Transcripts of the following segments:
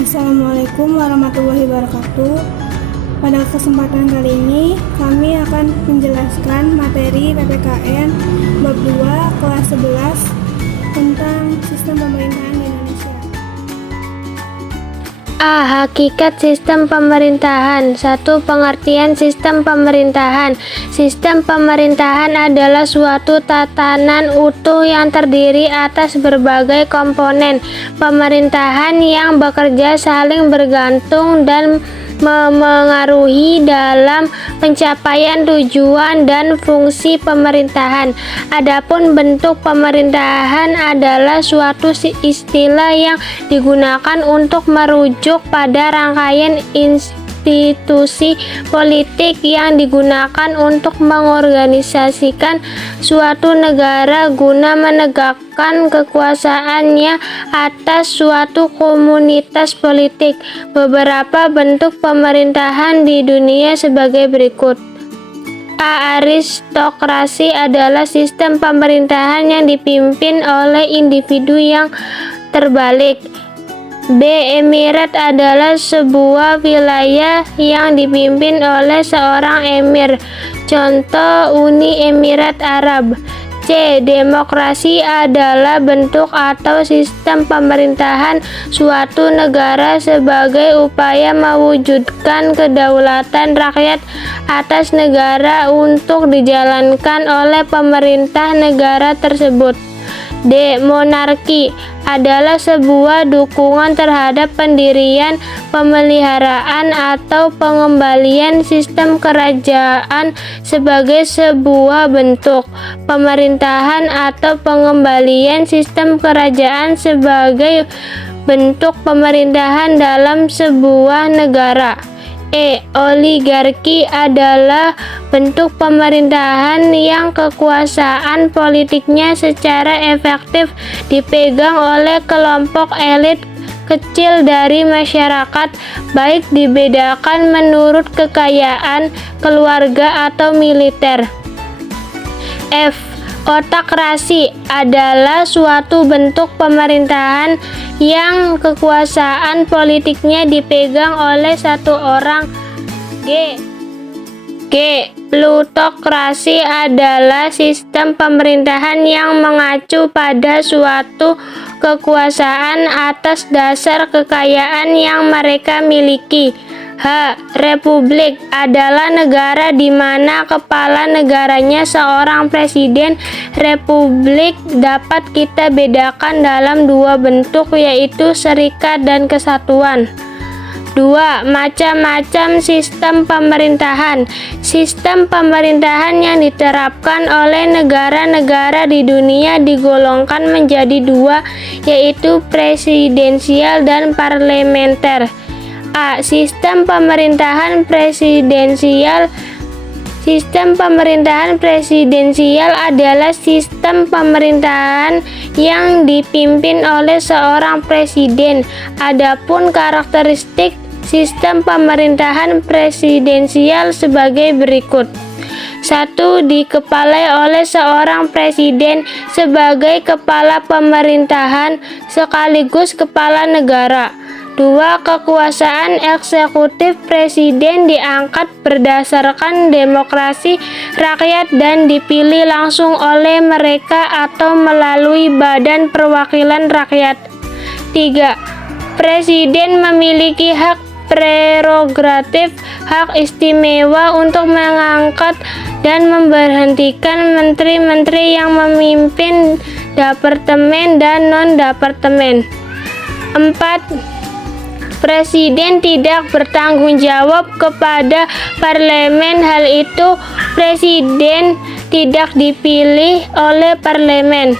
Assalamualaikum warahmatullahi wabarakatuh. Pada kesempatan kali ini, kami akan menjelaskan materi PPKN bab 2 kelas 11 tentang sistem pemerintahan di Indonesia. A. Hakikat sistem pemerintahan. 1. Pengertian sistem pemerintahan. Sistem pemerintahan adalah suatu tatanan utuh yang terdiri atas berbagai komponen pemerintahan yang bekerja saling bergantung dan memengaruhi dalam pencapaian tujuan dan fungsi pemerintahan. Adapun bentuk pemerintahan adalah suatu istilah yang digunakan untuk merujuk pada rangkaian institusi politik yang digunakan untuk mengorganisasikan suatu negara guna menegakkan kekuasaannya atas suatu komunitas politik. Beberapa bentuk pemerintahan di dunia sebagai berikut. A. Aristokrasi adalah sistem pemerintahan yang dipimpin oleh individu yang terbalik. B. Emirat adalah sebuah wilayah yang dipimpin oleh seorang emir. Contoh Uni Emirat Arab. C. Demokrasi adalah bentuk atau sistem pemerintahan suatu negara sebagai upaya mewujudkan kedaulatan rakyat atas negara untuk dijalankan oleh pemerintah negara tersebut. D. Monarki adalah sebuah dukungan terhadap pendirian, pemeliharaan, atau pengembalian sistem kerajaan sebagai sebuah bentuk pemerintahan atau pengembalian sistem kerajaan sebagai bentuk pemerintahan dalam sebuah negara. E. Oligarki adalah bentuk pemerintahan yang kekuasaan politiknya secara efektif dipegang oleh kelompok elit kecil dari masyarakat, baik dibedakan menurut kekayaan, keluarga, atau militer. F. Otokrasi adalah suatu bentuk pemerintahan yang kekuasaan politiknya dipegang oleh satu orang. G. Plutokrasi adalah sistem pemerintahan yang mengacu pada suatu kekuasaan atas dasar kekayaan yang mereka miliki. H. Republik adalah negara di mana kepala negaranya seorang presiden. Republik dapat kita bedakan dalam dua bentuk, yaitu serikat dan kesatuan. 2. Macam-macam sistem pemerintahan. Sistem pemerintahan yang diterapkan oleh negara-negara di dunia digolongkan menjadi dua, yaitu presidensial dan parlementer. A. Sistem pemerintahan presidensial. Sistem pemerintahan presidensial adalah sistem pemerintahan yang dipimpin oleh seorang presiden. Adapun karakteristik sistem pemerintahan presidensial sebagai berikut. 1. Dikepalai oleh seorang presiden sebagai kepala pemerintahan sekaligus kepala negara. 2. Kekuasaan eksekutif presiden diangkat berdasarkan demokrasi rakyat dan dipilih langsung oleh mereka atau melalui Badan Perwakilan Rakyat. 3. Presiden memiliki hak prerogatif, hak istimewa untuk mengangkat dan memberhentikan menteri-menteri yang memimpin departemen dan non-departemen. 4. Presiden tidak bertanggung jawab kepada parlemen. Hal itu, presiden tidak dipilih oleh parlemen.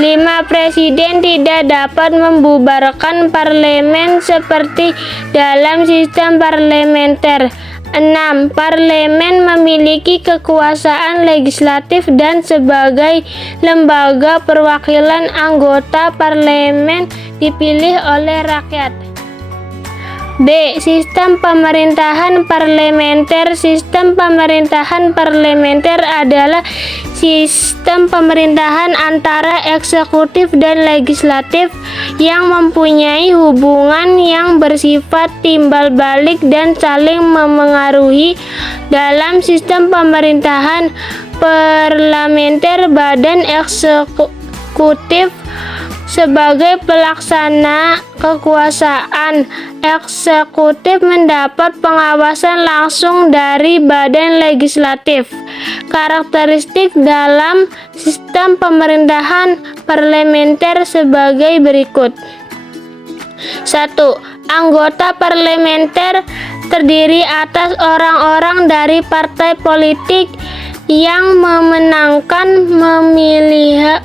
5. Presiden tidak dapat membubarkan parlemen seperti dalam sistem parlementer. 6. Parlemen memiliki kekuasaan legislatif dan sebagai lembaga perwakilan anggota parlemen dipilih oleh rakyat. B. Sistem pemerintahan parlementer. Sistem pemerintahan parlementer adalah sistem pemerintahan antara eksekutif dan legislatif yang mempunyai hubungan yang bersifat timbal balik dan saling memengaruhi. Dalam sistem pemerintahan parlementer, badan eksekutif sebagai pelaksana kekuasaan eksekutif mendapat pengawasan langsung dari badan legislatif. Karakteristik dalam sistem pemerintahan parlementer sebagai berikut. 1. Anggota parlementer terdiri atas orang-orang dari partai politik yang memenangkan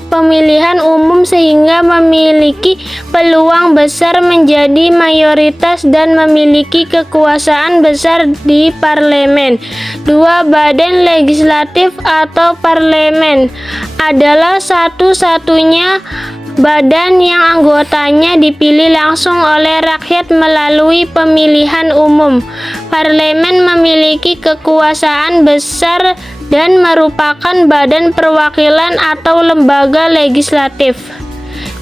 pemilihan umum sehingga memiliki peluang besar menjadi mayoritas dan memiliki kekuasaan besar di parlemen. 2. Badan legislatif atau parlemen adalah satu-satunya badan yang anggotanya dipilih langsung oleh rakyat melalui pemilihan umum. Parlemen memiliki kekuasaan besar dan merupakan badan perwakilan atau lembaga legislatif.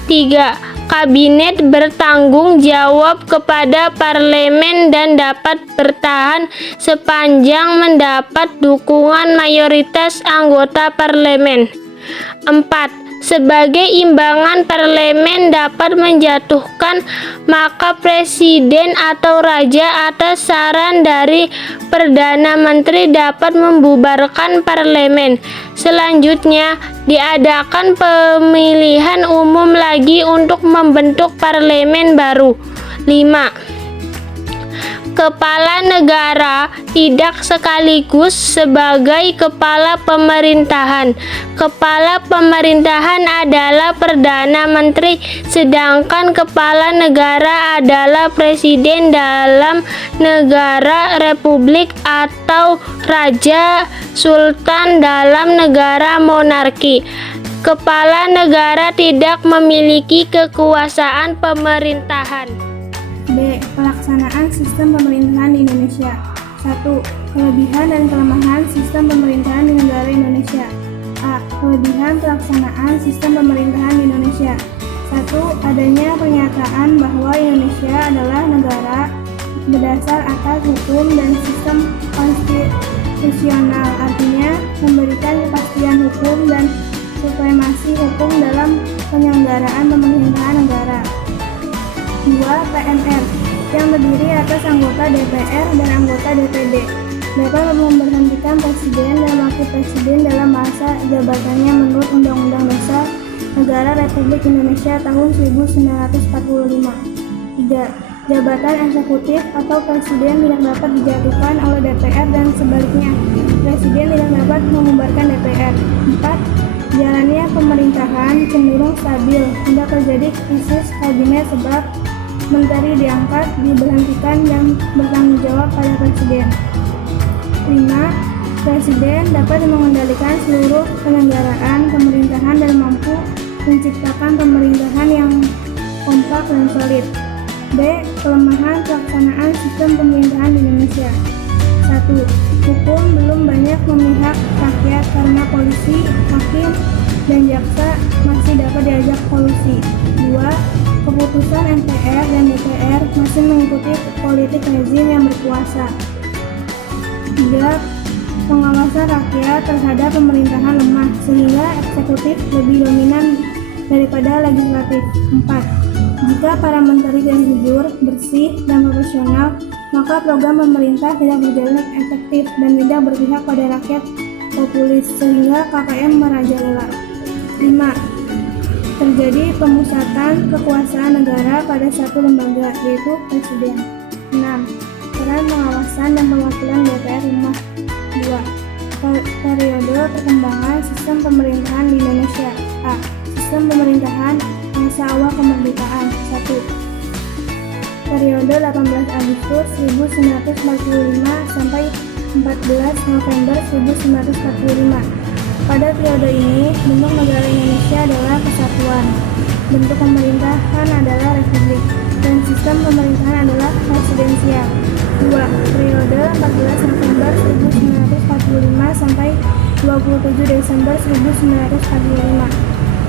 3. Kabinet bertanggung jawab kepada parlemen dan dapat bertahan sepanjang mendapat dukungan mayoritas anggota parlemen. 4. Sebagai imbangan, parlemen dapat menjatuhkan maka presiden atau raja atas saran dari perdana menteri dapat membubarkan parlemen. Selanjutnya, diadakan pemilihan umum lagi untuk membentuk parlemen baru. 5. Kepala negara tidak sekaligus sebagai kepala pemerintahan. Kepala pemerintahan adalah Perdana Menteri, sedangkan kepala negara adalah presiden dalam negara republik atau raja sultan dalam negara monarki. Kepala negara tidak memiliki kekuasaan pemerintahan. B. Pelaksanaan sistem pemerintahan di Indonesia. 1. Kelebihan dan kelemahan sistem pemerintahan di negara Indonesia. A. Kelebihan pelaksanaan sistem pemerintahan di Indonesia. 1. Adanya pernyataan bahwa Indonesia adalah negara berdasar atas hukum dan sistem konstitusional, artinya memberikan kepastian hukum dan supremasi hukum dalam penyelenggaraan pemerintahan negara. 2. PMR yang terdiri atas anggota DPR dan anggota DPD dapat memberhentikan presiden dan wakil presiden dalam masa jabatannya menurut Undang-Undang Dasar Negara Republik Indonesia tahun 1945. 3. Jabatan eksekutif atau presiden tidak dapat dijatuhkan oleh DPR dan sebaliknya, presiden tidak dapat membubarkan DPR. 4. Jalannya pemerintahan cenderung stabil, tidak terjadi krisis kabinet sebab menteri diangkat, diberhentikan, dan bertanggung jawab pada presiden. 5. Presiden dapat mengendalikan seluruh penyelenggaraan pemerintahan dan mampu menciptakan pemerintahan yang kompak dan solid. B. Kelemahan pelaksanaan sistem pemerintahan di Indonesia. 1. Hukum belum banyak memihak rakyat karena polisi, hakim, dan jaksa masih dapat diajak kolusi. 2. Keputusan MPR dan DPR masih mengikuti politik rezim yang berkuasa. 3. Pengawasan rakyat terhadap pemerintahan lemah, sehingga eksekutif lebih dominan daripada legislatif. 4. Jika para menteri tidak jujur, bersih, dan profesional, maka program pemerintah tidak berjalan efektif dan tidak berpihak pada rakyat populis, sehingga KKM merajalela. 5. Terjadi pemusatan kekuasaan negara pada satu lembaga, yaitu presiden. 6. Peran pengawasan dan perwakilan DPR lemah. 2. Periode perkembangan sistem pemerintahan di Indonesia. A. Sistem pemerintahan masa awal kemerdekaan. 1. Periode 18 Agustus 1945 sampai 14 November 1945. Pada periode ini, bentuk negara Indonesia adalah kesatuan. Bentuk pemerintahan adalah republik. dan sistem pemerintahan adalah presidensial. 2. Periode 14 November 1945 sampai 27 Desember 1945.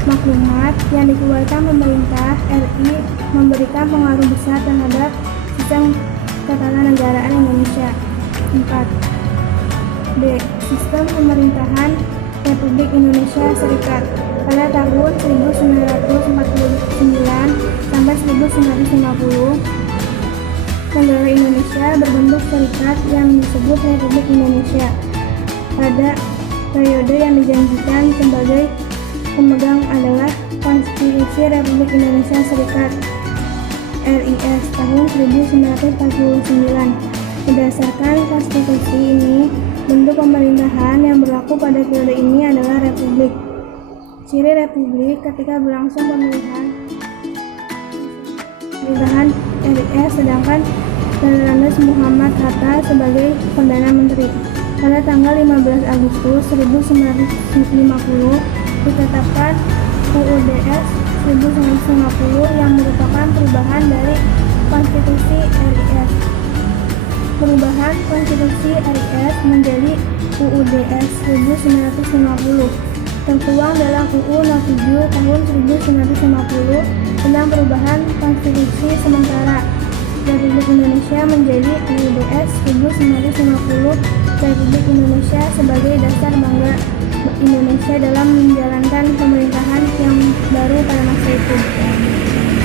Maklumat yang dikeluarkan pemerintah RI memberikan pengaruh besar terhadap sistem ketatanegaraan Indonesia. 4. D. Sistem pemerintahan Republik Indonesia Serikat. Pada tahun 1949 sampai 1950, negara Indonesia berbentuk serikat yang disebut Republik Indonesia. Pada periode yang dijanjikan sebagai pemegang adalah Konstitusi Republik Indonesia Serikat RIS tahun 1949. Berdasarkan konstitusi ini, bentuk pemerintahan yang berlaku pada periode ini adalah republik. Ciri republik ketika berlangsung pemerintahan RIS, sedangkan Ferdinand Muhammad Hatta sebagai Perdana Menteri. Pada tanggal 15 Agustus 1950 ditetapkan UUDS 1950 yang merupakan perubahan dari Konstitusi RIS. Perubahan Konstitusi RIS menjadi UUDS 1950 tertuang dalam UU No. 7 tahun 1950 tentang perubahan konstitusi sementara Republik Indonesia menjadi UUDS 1950 Republik Indonesia sebagai dasar bangga Indonesia dalam menjalankan pemerintahan yang baru pada masa itu.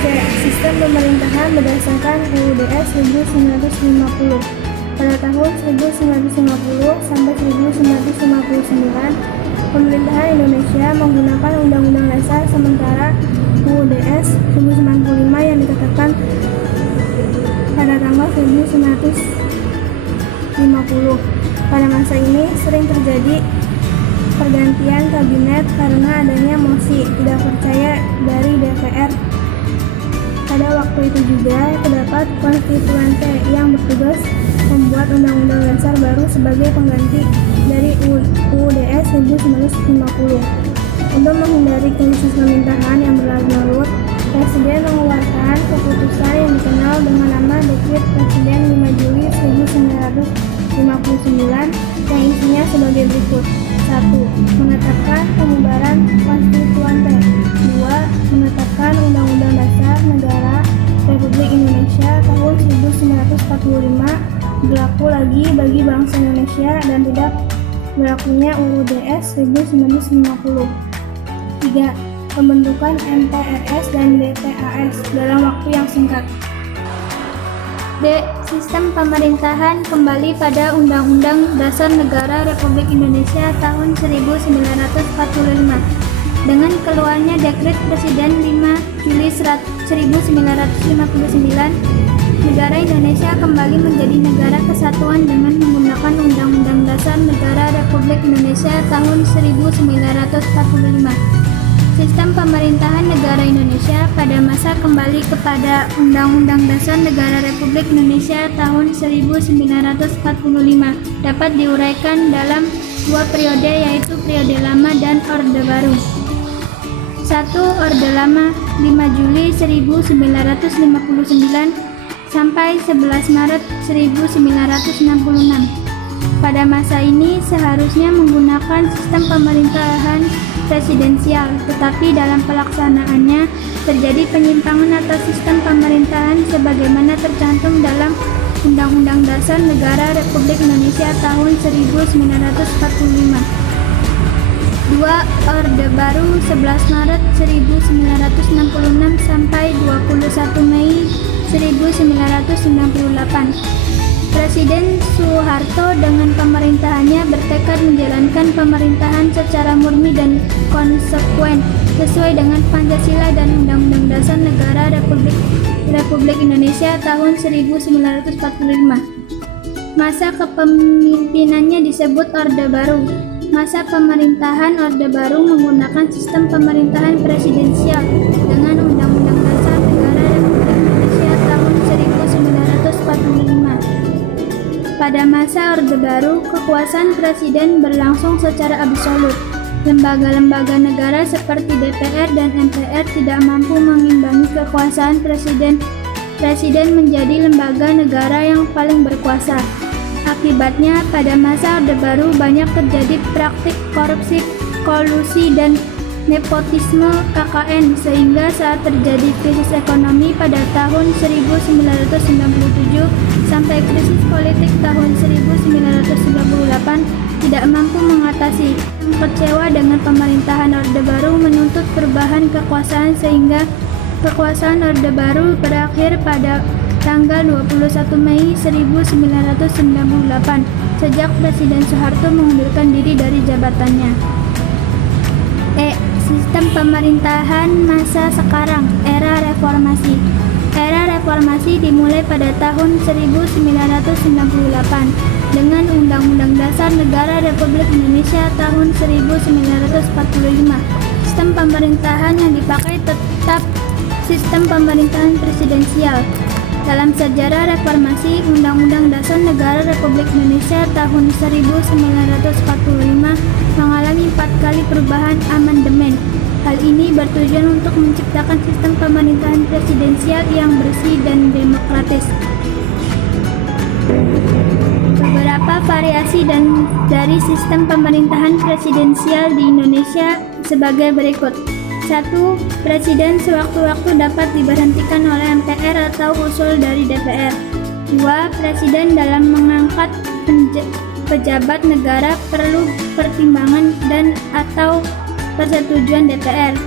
C. Sistem pemerintahan berdasarkan UUDS 1950. Pada tahun 1950 sampai 1959, pemerintahan Indonesia menggunakan Undang-Undang Dasar Sementara UUDS 1945 yang ditetapkan pada tanggal 1950. Pada masa ini sering terjadi pergantian kabinet karena adanya mosi tidak percaya dari DPR. Pada waktu itu juga terdapat konstituante yang bertugas membuat undang-undang dasar baru sebagai pengganti dari UUDS 1950. Untuk menghindari krisis pemerintahan yang berlarut-larut, Presiden mengeluarkan keputusan yang dikenal dengan nama Dekret Presiden 5 Juli 1959 yang isinya sebagai berikut. 1. Menetapkan pembubaran konstituante. 2. Menetapkan Undang-Undang Dasar Negara Republik Indonesia tahun 1945 berlaku lagi bagi bangsa Indonesia dan tidak berlakunya UUDS 1950. 3. Pembentukan MPRS dan DPAS dalam waktu yang singkat. D. Sistem pemerintahan kembali pada Undang-Undang Dasar Negara Republik Indonesia tahun 1945. Dengan keluarnya Dekret Presiden 5 Juli 1959, negara Indonesia kembali menjadi negara kesatuan dengan menggunakan Undang-Undang Dasar Negara Republik Indonesia tahun 1945. Sistem pemerintahan negara Indonesia pada masa kembali kepada Undang-Undang Dasar Negara Republik Indonesia tahun 1945 dapat diuraikan dalam dua periode, yaitu periode lama dan Orde Baru. 1. Orde Lama 5 Juli 1959 sampai 11 Maret 1966. Pada masa ini seharusnya menggunakan sistem pemerintahan presidensial, tetapi dalam pelaksanaannya terjadi penyimpangan atas sistem pemerintahan sebagaimana tercantum dalam Undang-Undang Dasar Negara Republik Indonesia tahun 1945. 2. Orde Baru 11 Maret 1966 sampai 21 Mei 1998. Presiden Soeharto dengan pemerintahannya bertekad menjalankan pemerintahan secara murni dan konsekuen sesuai dengan Pancasila dan Undang-Undang Dasar Negara Republik Indonesia tahun 1945. Masa kepemimpinannya disebut Orde Baru. Masa pemerintahan Orde Baru menggunakan sistem pemerintahan presidensial dengan Undang-Undang Dasar Negara Republik Indonesia tahun 1945. Pada masa Orde Baru, kekuasaan presiden berlangsung secara absolut. Lembaga-lembaga negara seperti DPR dan MPR tidak mampu mengimbangi kekuasaan presiden Presiden menjadi lembaga negara yang paling berkuasa. Akibatnya, pada masa Orde Baru banyak terjadi praktik korupsi, kolusi, dan nepotisme KKN, sehingga saat terjadi krisis ekonomi pada tahun 1997 sampai krisis politik tahun 1998 tidak mampu mengatasi. Kecewa dengan pemerintahan Orde Baru menuntut perubahan kekuasaan sehingga kekuasaan Orde Baru berakhir pada tanggal 21 Mei 1998 sejak Presiden Soeharto mengundurkan diri dari jabatannya. Sistem pemerintahan masa sekarang, era reformasi. Era reformasi dimulai pada tahun 1998 dengan Undang-Undang Dasar Negara Republik Indonesia tahun 1945. Sistem pemerintahan yang dipakai tetap sistem pemerintahan presidensial. Dalam sejarah reformasi, Undang-Undang Dasar Negara Republik Indonesia tahun 1945 mengalami 4 kali perubahan amandemen. Hal ini bertujuan untuk menciptakan sistem pemerintahan presidensial yang bersih dan demokratis. Beberapa variasi dari sistem pemerintahan presidensial di Indonesia sebagai berikut. 1. Presiden sewaktu-waktu dapat diberhentikan oleh MPR atau usul dari DPR. 2. Presiden dalam mengangkat pejabat negara perlu pertimbangan dan atau persetujuan DPR.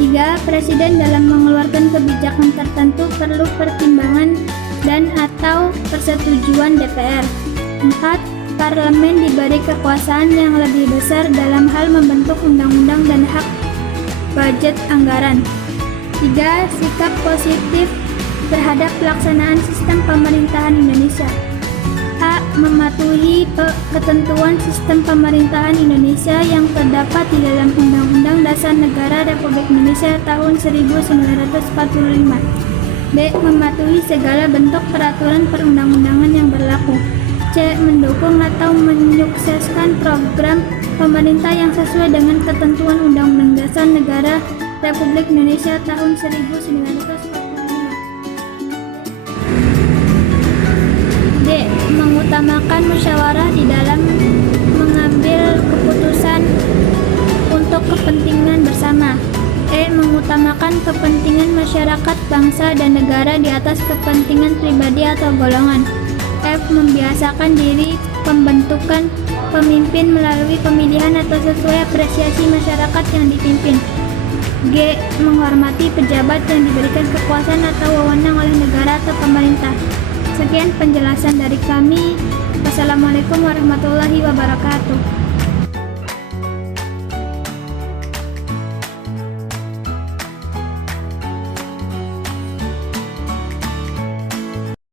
3. Presiden dalam mengeluarkan kebijakan tertentu perlu pertimbangan dan atau persetujuan DPR. 4. Parlemen diberi kekuasaan yang lebih besar dalam hal membentuk undang-undang dan hak budget anggaran. 3. Sikap positif terhadap pelaksanaan sistem pemerintahan Indonesia. A. Mematuhi ketentuan sistem pemerintahan Indonesia yang terdapat di dalam Undang-Undang Dasar Negara Republik Indonesia tahun 1945. B. Mematuhi segala bentuk peraturan perundang-undangan yang berlaku. C. Mendukung atau menyukseskan program pemerintah yang sesuai dengan ketentuan Undang-Undang Dasar Negara Republik Indonesia tahun 1945. D. Mengutamakan musyawarah di dalam mengambil keputusan untuk kepentingan bersama. E. Mengutamakan kepentingan masyarakat, bangsa, dan negara di atas kepentingan pribadi atau golongan. F. Membiasakan diri pembentukan pemimpin melalui pemilihan atau sesuai apresiasi masyarakat yang dipimpin. G. Menghormati pejabat yang diberikan kekuasaan atau wewenang oleh negara atau pemerintah. Sekian penjelasan dari kami. Wassalamualaikum warahmatullahi wabarakatuh.